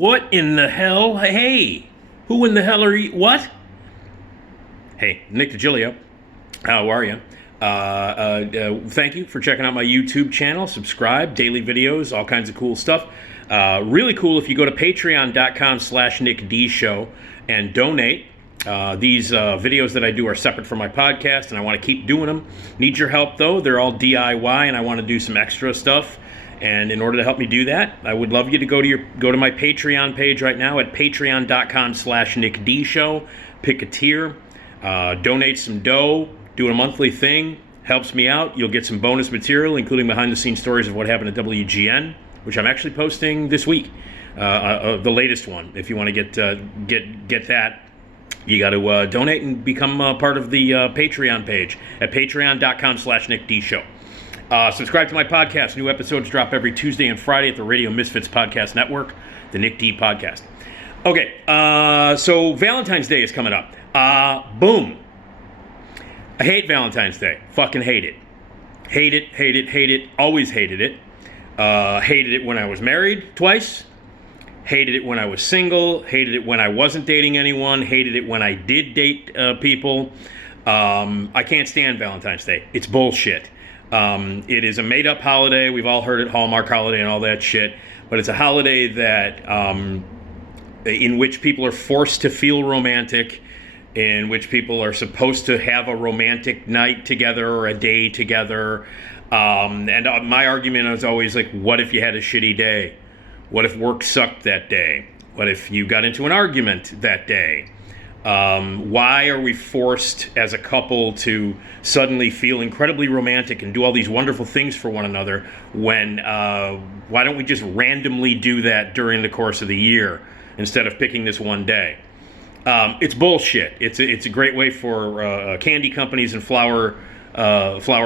What in the hell? Hey, who in the hell are you? What? Hey, Nick Digilio. How are you? Thank you for checking out my YouTube channel. Subscribe, daily videos, all kinds of cool stuff. Really cool if you go to patreon.com/NickDShow and donate. These videos that I do are separate from my podcast, and I want to keep doing them. Need your help, though. They're all DIY, and I want to do some extra stuff. And in order to help me do that, I would love you to go to my Patreon page right now at patreon.com/NickDShow. Pick a tier, donate some dough, do a monthly thing. Helps me out. You'll get some bonus material, including behind-the-scenes stories of what happened at WGN, which I'm actually posting this week, the latest one. If you want to get that, you got to donate and become part of the Patreon page at patreon.com/NickDShow. Subscribe to my podcast. New episodes drop every Tuesday and Friday at the Radio Misfits Podcast Network, the Nick D Podcast. Okay, so Valentine's Day is coming up. Boom. I hate Valentine's Day. Fucking hate it. Hate it, hate it, hate it. Always hated it. Hated it when I was married twice. Hated it when I was single. Hated it when I wasn't dating anyone. Hated it when I did date people. I can't stand Valentine's Day. It's bullshit. It is a made-up holiday. We've all heard it, Hallmark holiday and all that shit. But it's a holiday that in which people are forced to feel romantic, in which people are supposed to have a romantic night together or a day together. And my argument is always like, what if you had a shitty day? What if work sucked that day? What if you got into an argument that day? Why are we forced as a couple to suddenly feel incredibly romantic and do all these wonderful things for one another when why don't we just randomly do that during the course of the year instead of picking this one day? It's bullshit. It's a great way for candy companies and flower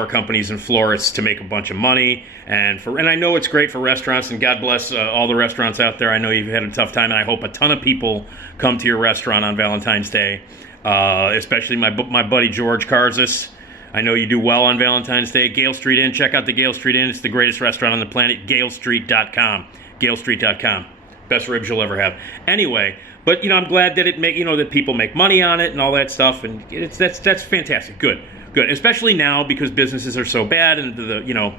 companies and florists to make a bunch of money, and I know it's great for restaurants, and God bless all the restaurants out there. I know you've had a tough time, and I hope a ton of people come to your restaurant on Valentine's Day, especially my buddy George Karzis. I know you do well on Valentine's Day. Gale Street Inn, check out the Gale Street Inn. It's the greatest restaurant on the planet. GaleStreet.com. GaleStreet.com. Best ribs you'll ever have. Anyway, but I'm glad that that people make money on it and all that stuff, and that's fantastic. Good. Especially now because businesses are so bad, and the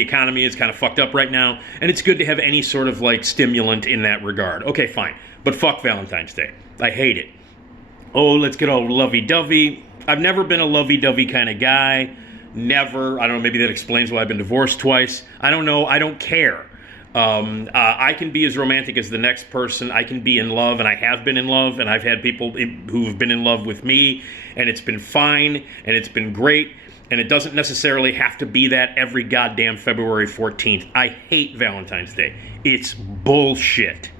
economy is kind of fucked up right now, and it's good to have any sort of like stimulant in that regard. Okay, fine, but fuck Valentine's Day. I hate it. Oh, let's get all lovey-dovey. I've never been a lovey-dovey kind of guy. Never. I don't know. Maybe that explains why I've been divorced twice. I don't know. I don't care. I can be as romantic as the next person. I can be in love, and I have been in love, and I've had people who've been in love with me, and it's been fine, and it's been great, and it doesn't necessarily have to be that every goddamn February 14th. I hate Valentine's Day. It's bullshit.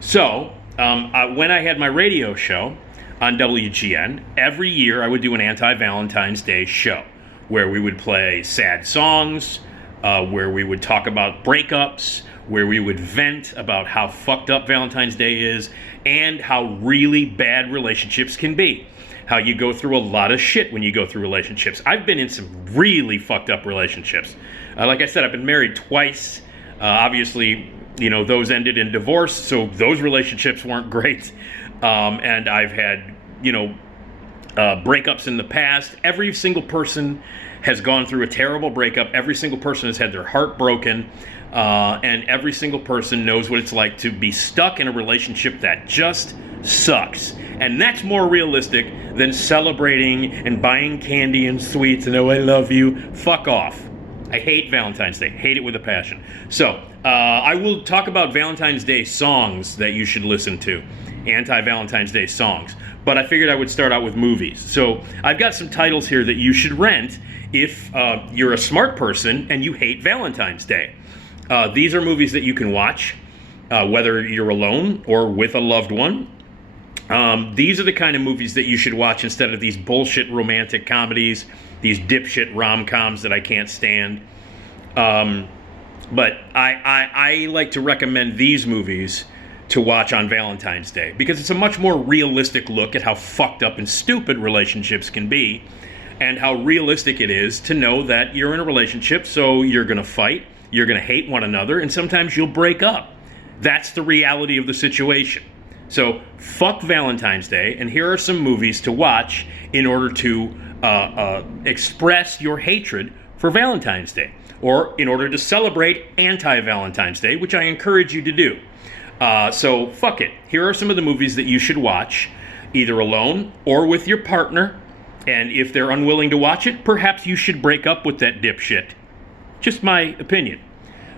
So, when I had my radio show on WGN, every year I would do an Anti-Valentine's Day show where we would play sad songs, where we would talk about breakups, where we would vent about how fucked up Valentine's Day is, and how really bad relationships can be. How you go through a lot of shit when you go through relationships. I've been in some really fucked up relationships. Like I said, I've been married twice. Obviously, those ended in divorce, so those relationships weren't great. And I've had, breakups in the past. Every single person has gone through a terrible breakup. Every single person has had their heart broken, and every single person knows what it's like to be stuck in a relationship that just sucks. And that's more realistic than celebrating and buying candy and sweets and oh, I love you. Fuck off. I hate Valentine's Day. Hate it with a passion. So, I will talk about Valentine's Day songs that you should listen to. Anti-Valentine's Day songs. But I figured I would start out with movies. So, I've got some titles here that you should rent if you're a smart person and you hate Valentine's Day. These are movies that you can watch, whether you're alone or with a loved one. These are the kind of movies that you should watch instead of these bullshit romantic comedies, these dipshit rom-coms that I can't stand. But I like to recommend these movies to watch on Valentine's Day because it's a much more realistic look at how fucked up and stupid relationships can be, and how realistic it is to know that you're in a relationship, so you're going to fight, you're going to hate one another, and sometimes you'll break up. That's the reality of the situation. So fuck Valentine's Day, and here are some movies to watch in order to express your hatred for Valentine's Day, or in order to celebrate Anti-Valentine's Day, which I encourage you to do. So fuck it. Here are some of the movies that you should watch, either alone or with your partner, and if they're unwilling to watch it, perhaps you should break up with that dipshit. Just my opinion.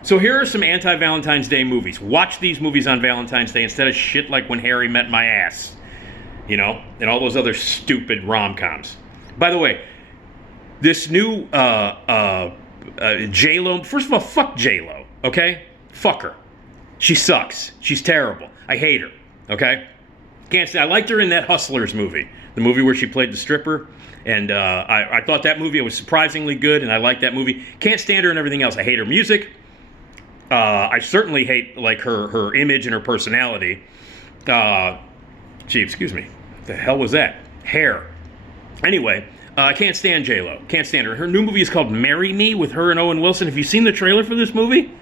So here are some anti-Valentine's Day movies. Watch these movies on Valentine's Day instead of shit like When Harry Met My Ass, you know, and all those other stupid rom-coms. By the way, this new J-Lo, first of all, fuck J-Lo, okay? Fuck her. She sucks. She's terrible. I hate her, okay? Can't say I liked her in that Hustlers movie, the movie where she played the stripper, and I thought that movie was surprisingly good, and I liked that movie. Can't stand her and everything else. I hate her music. I certainly hate like her image and her personality. Gee, excuse me. What the hell was that? Hair. Anyway, I can't stand J-Lo. Can't stand her. Her new movie is called Marry Me with her and Owen Wilson. Have you seen the trailer for this movie?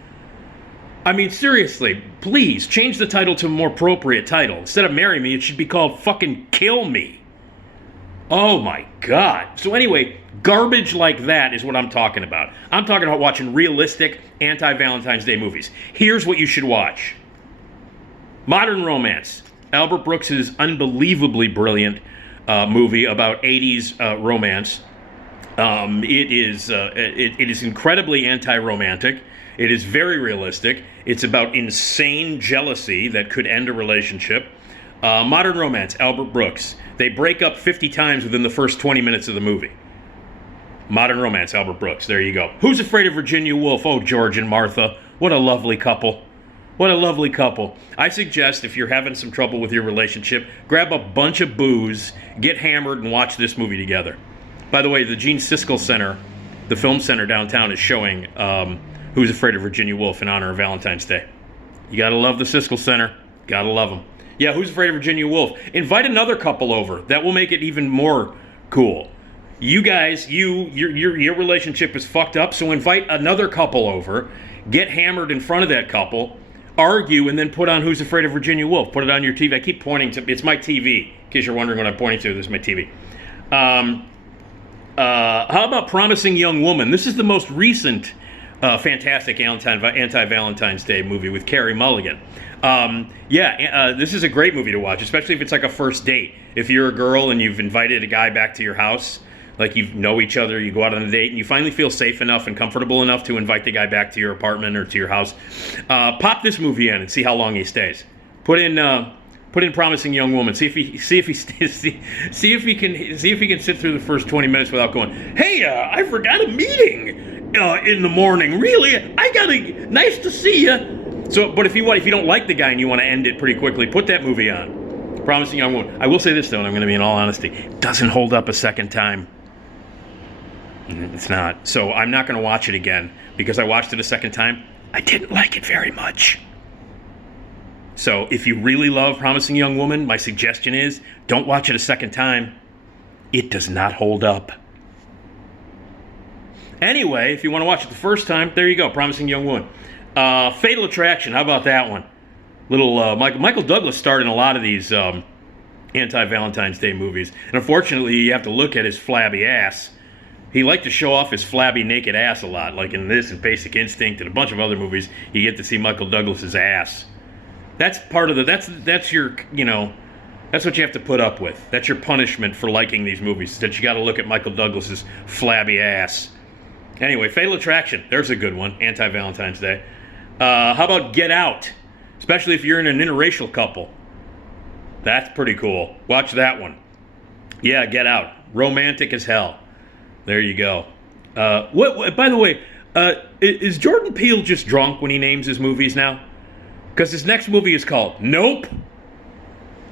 I mean, seriously, please change the title to a more appropriate title. Instead of Marry Me, it should be called fucking Kill Me. Oh my God. So anyway, garbage like that is what I'm talking about. I'm talking about watching realistic anti-Valentine's Day movies. Here's what you should watch. Modern Romance. Albert Brooks' unbelievably brilliant movie about 80s romance. It is incredibly anti-romantic. It is very realistic. It's about insane jealousy that could end a relationship. Modern Romance, Albert Brooks. They break up 50 times within the first 20 minutes of the movie. Modern Romance, Albert Brooks. There you go. Who's Afraid of Virginia Woolf? Oh, George and Martha. What a lovely couple. What a lovely couple. I suggest if you're having some trouble with your relationship, grab a bunch of booze, get hammered, and watch this movie together. By the way, the Gene Siskel Center, the Film Center downtown, is showing Who's Afraid of Virginia Woolf in honor of Valentine's Day. You gotta love the Siskel Center. Gotta love them. Yeah, Who's Afraid of Virginia Woolf? Invite another couple over. That will make it even more cool. You guys, your relationship is fucked up, so invite another couple over, get hammered in front of that couple, argue, and then put on Who's Afraid of Virginia Woolf. Put it on your TV. I keep pointing to, it's my TV, in case you're wondering what I'm pointing to. This is my TV. How about Promising Young Woman? This is the most recent fantastic anti-Valentine's Day movie with Carey Mulligan. This is a great movie to watch, especially if it's like a first date. If you're a girl and you've invited a guy back to your house, like you know each other, you go out on a date, and you finally feel safe enough and comfortable enough to invite the guy back to your apartment or to your house, pop this movie in and see how long he stays. Put in Promising Young Woman. See if he can sit through the first 20 minutes without going, hey, I forgot a meeting in the morning. Really? Nice to see you. So, but if you don't like the guy and you want to end it pretty quickly, put that movie on. Promising Young Woman. I will say this though, and I'm going to be in all honesty, it doesn't hold up a second time. It's not. So I'm not going to watch it again because I watched it a second time. I didn't like it very much. So if you really love Promising Young Woman, my suggestion is don't watch it a second time. It does not hold up. Anyway, if you want to watch it the first time, there you go, Promising Young Woman. Fatal Attraction, how about that one? Little Michael Douglas starred in a lot of these anti-Valentine's Day movies. And unfortunately, you have to look at his flabby ass. He liked to show off his flabby naked ass a lot, like in this and Basic Instinct and a bunch of other movies. You get to see Michael Douglas's ass. That's part of that's your, that's what you have to put up with. That's your punishment for liking these movies, that you got to look at Michael Douglas's flabby ass. Anyway, Fatal Attraction, there's a good one, anti-Valentine's Day. How about Get Out? Especially if you're in an interracial couple. That's pretty cool. Watch that one. Yeah, Get Out. Romantic as hell. There you go. By the way, is Jordan Peele just drunk when he names his movies now? Because his next movie is called Nope.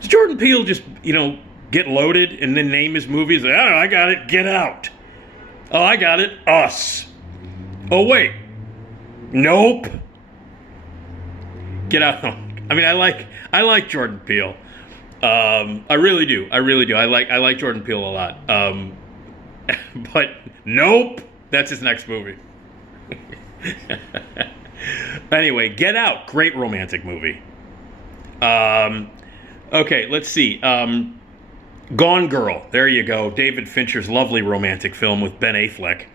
Does Jordan Peele just, get loaded and then name his movies? I don't know, I got it. Get Out. Oh, I got it. Us. Oh, wait. Nope. Get Out. I mean, I like Jordan Peele. I really do. I like Jordan Peele a lot. But Nope. That's his next movie. Anyway, Get Out, great romantic movie. Okay, let's see. Gone Girl, there you go. David Fincher's lovely romantic film with Ben Affleck.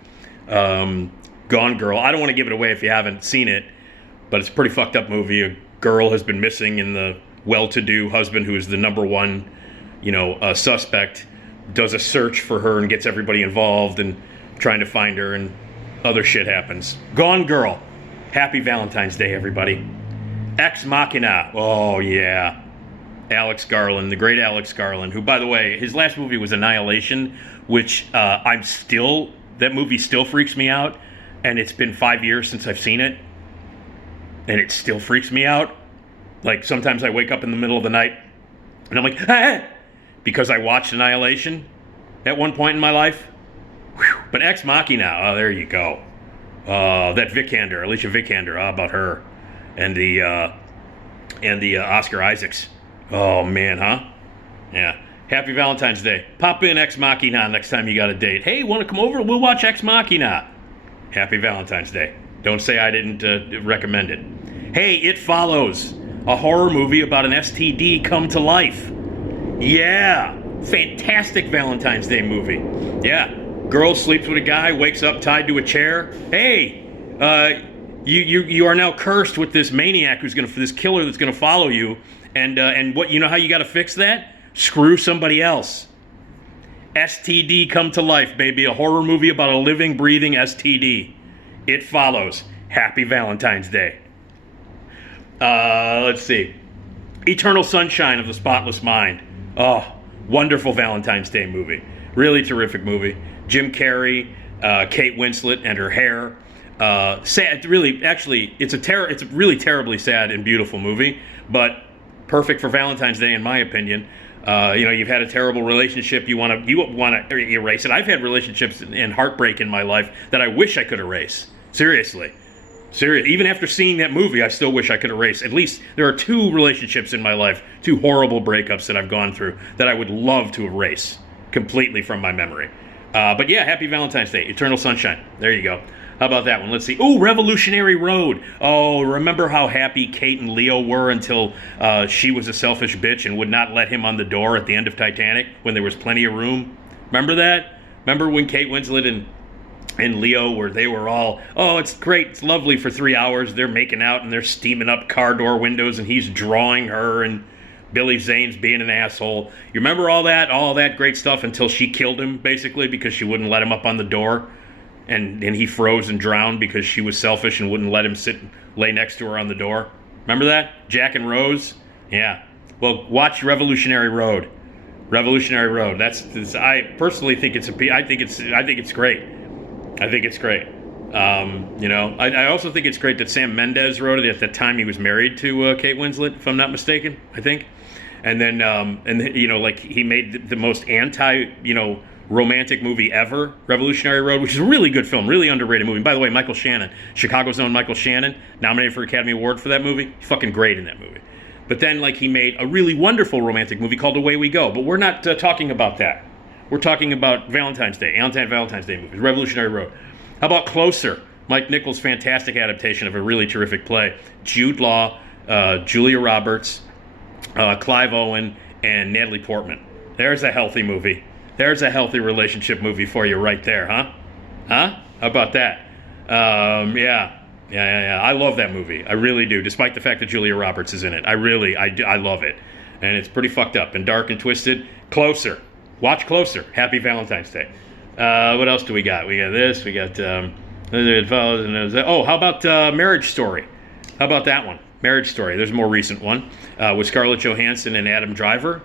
Gone Girl. I don't want to give it away if you haven't seen it, but it's a pretty fucked up movie. A girl has been missing, and the well-to-do husband, who is the number one, suspect, does a search for her and gets everybody involved and trying to find her, and other shit happens. Gone Girl. Happy Valentine's Day, everybody. Ex Machina. Oh, yeah. Alex Garland, the great Alex Garland, who, by the way, his last movie was Annihilation, which that movie still freaks me out, and it's been 5 years since I've seen it, and it still freaks me out. Like, sometimes I wake up in the middle of the night, and I'm like, ah! Because I watched Annihilation at one point in my life. Whew. But Ex Machina, oh, there you go. That Vikander, Alicia Vikander, about her, and the Oscar Isaacs. Oh man, huh? Yeah. Happy Valentine's Day. Pop in Ex Machina next time you got a date. Hey, want to come over? We'll watch Ex Machina. Happy Valentine's Day. Don't say I didn't recommend it. Hey, It Follows, a horror movie about an STD come to life. Yeah, fantastic Valentine's Day movie. Yeah. Girl sleeps with a guy, wakes up tied to a chair. Hey, you are now cursed with this maniac this killer that's gonna follow you. And what, you know how you gotta fix that? Screw somebody else. STD come to life, baby. A horror movie about a living, breathing STD. It Follows. Happy Valentine's Day. Let's see. Eternal Sunshine of the Spotless Mind. Oh, wonderful Valentine's Day movie. Really terrific movie. Jim Carrey, Kate Winslet and her hair. Sad, really, actually, it's a really terribly sad and beautiful movie, but perfect for Valentine's Day, in my opinion. You've had a terrible relationship, you want to erase it. I've had relationships and heartbreak in my life that I wish I could erase. Seriously. Even after seeing that movie, I still wish I could erase. At least there are 2 relationships in my life, 2 horrible breakups that I've gone through that I would love to erase completely from my memory. But yeah, happy Valentine's Day. Eternal Sunshine. There you go. How about that one? Let's see. Oh, Revolutionary Road. Oh, remember how happy Kate and Leo were until she was a selfish bitch and would not let him on the door at the end of Titanic when there was plenty of room? Remember that? Remember when Kate Winslet and Leo they were all, oh, it's great, it's lovely for 3 hours. They're making out and they're steaming up car door windows and he's drawing her and Billy Zane's being an asshole. You remember all that great stuff until she killed him, basically, because she wouldn't let him up on the door. And he froze and drowned because she was selfish and wouldn't let him lay next to her on the door. Remember that? Jack and Rose? Yeah. Well, watch Revolutionary Road. Revolutionary Road. I personally think it's great. I think it's great. I also think it's great that Sam Mendes wrote it at the time he was married to Kate Winslet, if I'm not mistaken, I think. And then, he made the most romantic movie ever, Revolutionary Road, which is a really good film, really underrated movie. By the way, Michael Shannon, Chicago's own Michael Shannon, nominated for Academy Award for that movie. Fucking great in that movie. But then, he made a really wonderful romantic movie called Away We Go. But we're not talking about that. We're talking about Valentine's Day, Anti-Valentine Day movies, Revolutionary Road. How about Closer? Mike Nichols' fantastic adaptation of a really terrific play. Jude Law, Julia Roberts, Clive Owen, and Natalie Portman. There's a healthy movie. There's a healthy relationship movie for you right there, huh? How about that? Yeah. I love that movie. I really do, despite the fact that Julia Roberts is in it. I love it. And it's pretty fucked up and dark and twisted. Closer. Watch Closer. Happy Valentine's Day. What else do we got? We got this. We got... how about Marriage Story? How about that one? Marriage Story. There's a more recent one with Scarlett Johansson and Adam Driver.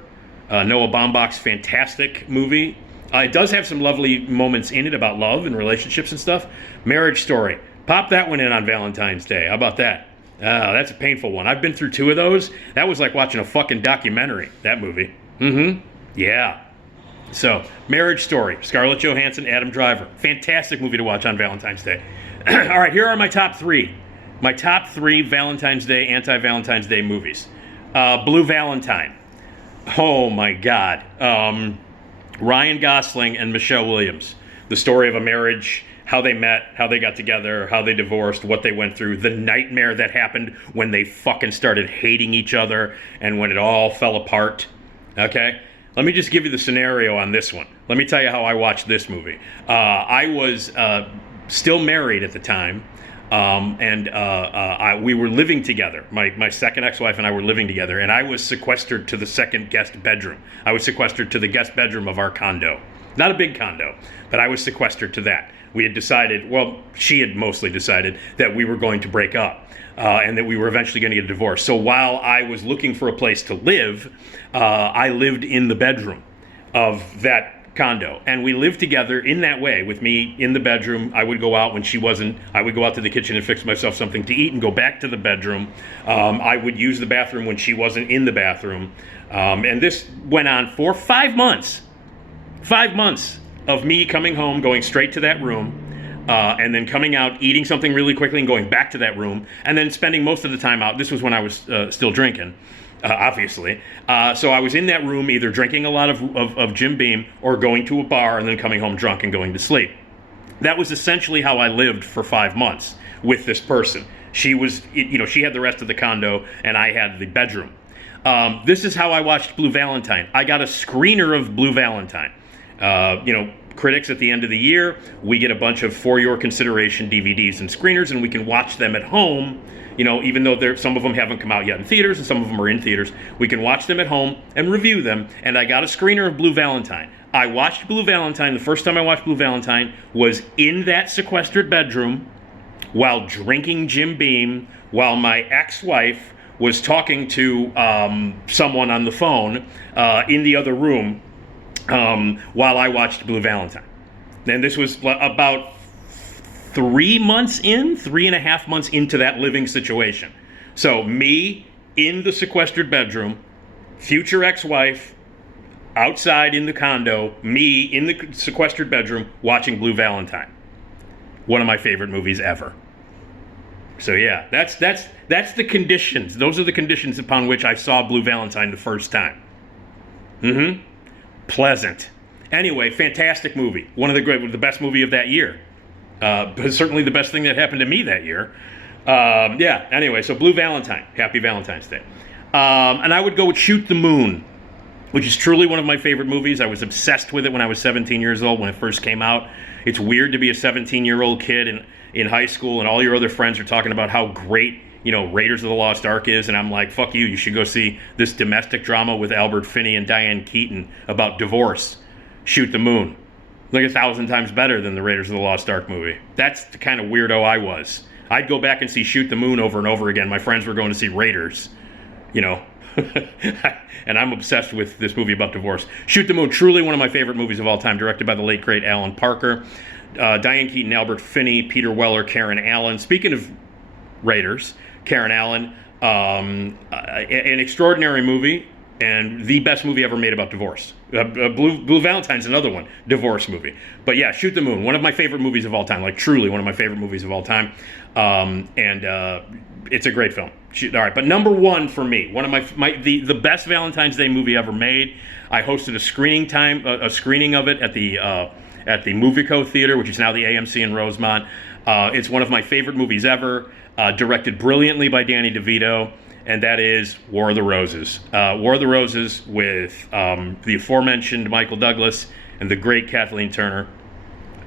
Noah Baumbach's fantastic movie. It does have some lovely moments in it about love and relationships and stuff. Marriage Story. Pop that one in on Valentine's Day. How about that? That's a painful one. I've been through 2 of those. That was like watching a fucking documentary, that movie. Yeah. So, Marriage Story. Scarlett Johansson, Adam Driver. Fantastic movie to watch on Valentine's Day. All right, here are my top 3. My top 3 Valentine's Day, anti-Valentine's Day movies. Blue Valentine. Oh my God. Ryan Gosling and Michelle Williams. The story of a marriage how they met, how they got together, how they divorced, what they went through, the nightmare that happened when they fucking started hating each other and when it all fell apart. Okay? Let me just give you the scenario on this one. Let me tell you how I watched this movie. I was still married at the time, and we were living together. My second ex-wife and I were living together, and I was sequestered to the second guest bedroom. I was sequestered to the guest bedroom of our condo. Not a big condo, but I was sequestered to that. We had decided, well, she had mostly decided that we were going to break up. And that we were eventually going to get a divorce. So while I was looking for a place to live, I lived in the bedroom of that condo. And we lived together in that way, with me in the bedroom. I would go out when she wasn't. I would go out to the kitchen and fix myself something to eat and go back to the bedroom. I would use the bathroom when she wasn't in the bathroom. And this went on for 5 months. 5 months of me coming home, going straight to that room, and then coming out, eating something really quickly and going back to that room, and then spending most of the time out. This was when I was still drinking, obviously. So I was in that room either drinking a lot of Jim Beam or going to a bar and then coming home drunk and going to sleep. That was essentially how I lived for 5 months with this person. She was, she had the rest of the condo and I had the bedroom. This is how I watched Blue Valentine. I got a screener of Blue Valentine. Critics at the end of the year, we get a bunch of For Your Consideration DVDs and screeners, and we can watch them at home. Even though some of them haven't come out yet in theaters and some of them are in theaters, we can watch them at home and review them. And I got a screener of Blue Valentine. I watched Blue Valentine. The first time I watched Blue Valentine was in that sequestered bedroom while drinking Jim Beam, while my ex-wife was talking to someone on the phone in the other room. While I watched Blue Valentine. And this was about 3.5 months into that living situation. So me in the sequestered bedroom, future ex-wife outside in the condo, me in the sequestered bedroom watching Blue Valentine. One of my favorite movies ever. So yeah, that's the conditions. Those are the conditions upon which I saw Blue Valentine the first time. Pleasant. Anyway, fantastic movie. One of the best movie of that year. But certainly the best thing that happened to me that year. Anyway, so Blue Valentine. Happy Valentine's Day. And I would go with Shoot the Moon, which is truly one of my favorite movies. I was obsessed with it when I was 17 years old, when it first came out. It's weird to be a 17-year-old kid in high school and all your other friends are talking about how great Raiders of the Lost Ark is, and I'm like, fuck you, you should go see this domestic drama with Albert Finney and Diane Keaton about divorce, Shoot the Moon. Like 1,000 times better than the Raiders of the Lost Ark movie. That's the kind of weirdo I was. I'd go back and see Shoot the Moon over and over again. My friends were going to see Raiders, and I'm obsessed with this movie about divorce. Shoot the Moon, truly one of my favorite movies of all time, directed by the late, great Alan Parker. Diane Keaton, Albert Finney, Peter Weller, Karen Allen. Speaking of Raiders, Karen Allen, an extraordinary movie and the best movie ever made about divorce. Blue Valentine's another one, divorce movie. But yeah, Shoot the Moon, one of my favorite movies of all time, like truly one of my favorite movies of all time. It's a great film. All right, but number one for me, one of the best Valentine's Day movie ever made. I hosted a screening of it at the Movico Theater, which is now the AMC in Rosemont. It's one of my favorite movies ever. Directed brilliantly by Danny DeVito, and that is War of the Roses. War of the Roses with the aforementioned Michael Douglas and the great Kathleen Turner.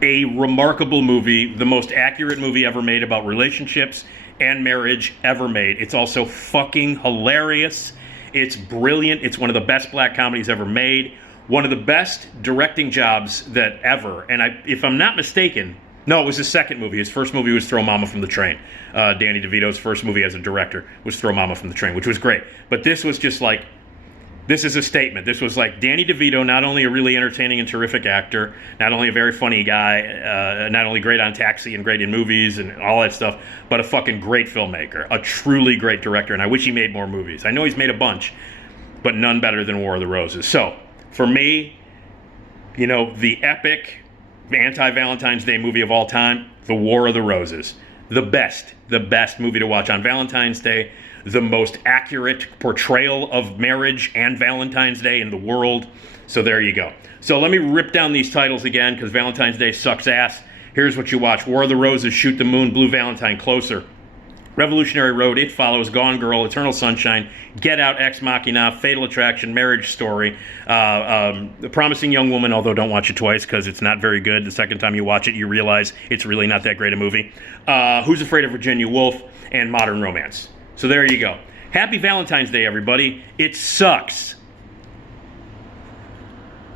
A remarkable movie, the most accurate movie ever made about relationships and marriage ever made. It's also fucking hilarious. It's brilliant. It's one of the best black comedies ever made. One of the best directing jobs that ever. And if I'm not mistaken, no, it was his second movie. His first movie was Throw Mama from the Train. Danny DeVito's first movie as a director was Throw Mama from the Train, which was great. But this was just like, this is a statement. This was like Danny DeVito, not only a really entertaining and terrific actor, not only a very funny guy, not only great on Taxi and great in movies and all that stuff, but a fucking great filmmaker, a truly great director. And I wish he made more movies. I know he's made a bunch, but none better than War of the Roses. So, for me, the epic anti-Valentine's Day movie of all time, The War of the Roses. The best movie to watch on Valentine's Day. The most accurate portrayal of marriage and Valentine's Day in the world. So there you go. So let me rip down these titles again, because Valentine's Day sucks ass. Here's what you watch: War of the Roses, Shoot the Moon, Blue Valentine, Closer, Revolutionary Road, It Follows, Gone Girl, Eternal Sunshine, Get Out, Ex Machina, Fatal Attraction, Marriage Story, The Promising Young Woman, although don't watch it twice because it's not very good. The second time you watch it, you realize it's really not that great a movie. Who's Afraid of Virginia Woolf, and Modern Romance. So there you go. Happy Valentine's Day, everybody. It sucks